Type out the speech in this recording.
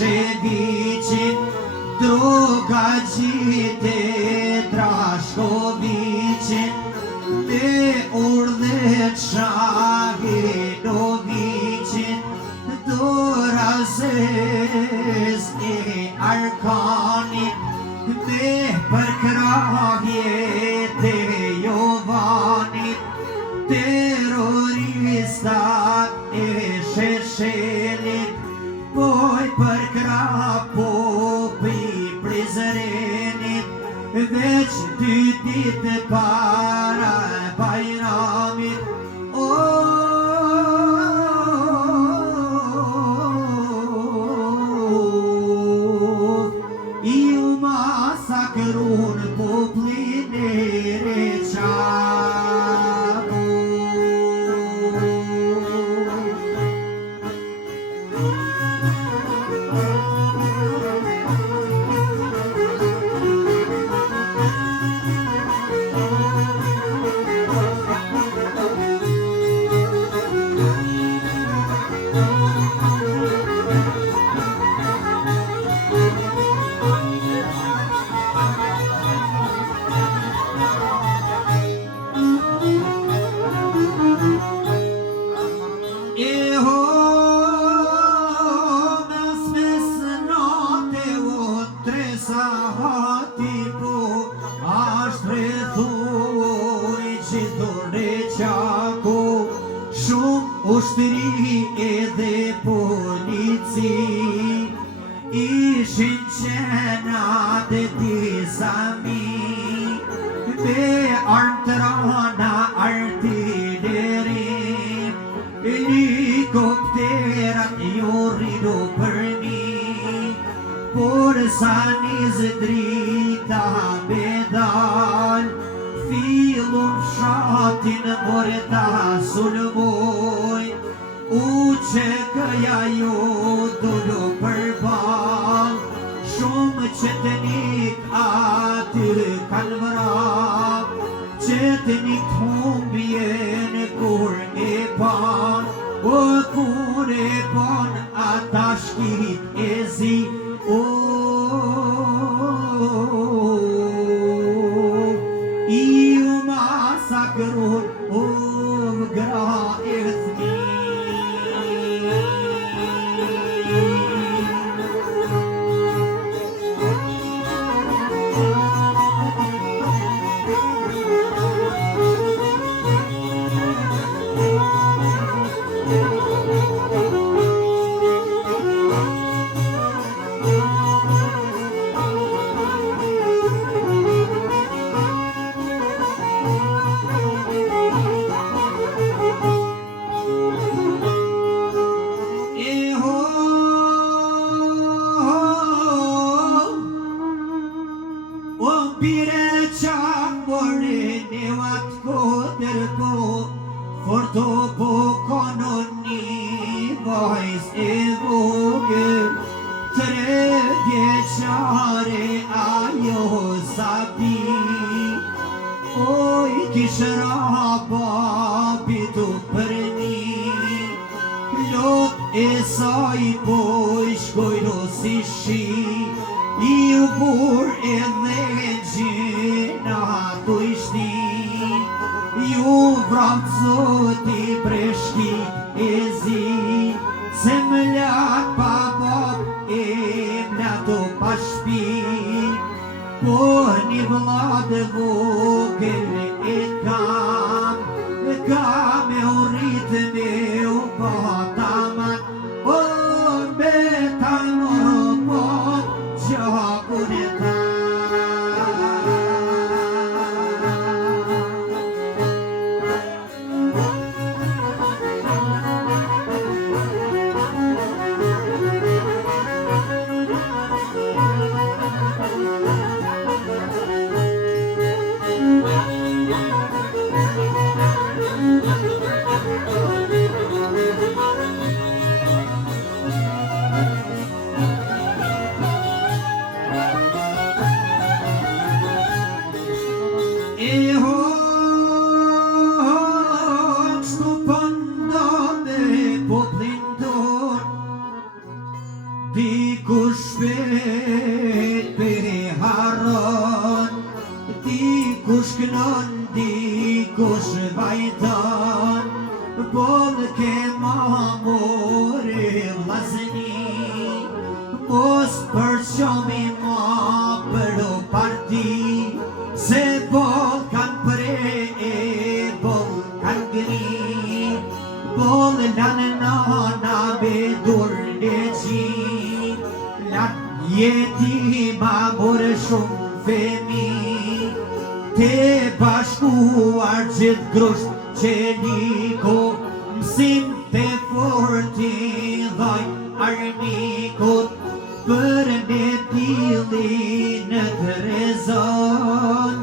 Miloševićin, Drugađite Draškovićin, te urdhet Shahinovićin, Dorazes e Arkanit, me përkrahje të Jovanit, terroristat e Sheshelit, poj përkrah popi Prizrenit, veç 2 ditë para Bajramit, ju masakrun poplin e Reçaku. Ushtri edhe polici ishin qenat e disa mi, me armë të rana artilleri, helikopterat ju rridu për mi, por sa niz drita me dal, fillun fshatin more ta sulmoj, u që këja ju dullu përbal, shumë qëtënik aty kanë vrap, qëtënik humbjen kur e pan, o kur e pan ata shkit e zi, ju masakrun gra e thmi. Bire qamborin e watë kodër po, forto po kononi vajz e vogël, 3 vjeqare ajo sabi, oj kishra babitu për një, plot e saj po shkojno si shi, ju bur edhe gjina të ishti, ju vratë zoti breshkit e zi, se më lak pa bab e mlato pa shpi, po një vlad vogël e kam e urrit me u bataman, o betan po gjakun e ta. Dikush shpejt pe harron, dikush kënon, dikush vajton, boll ke mamore vllazni, mos përqomi ma për o parti, se boll kan pre, boll kan gri, boll lanë nana me durën e qi. Jeti ma more shumë femi, te bashkuar gjithë grusht qeliko, mësim të forti dhaj armikut, për me pili në të rezon.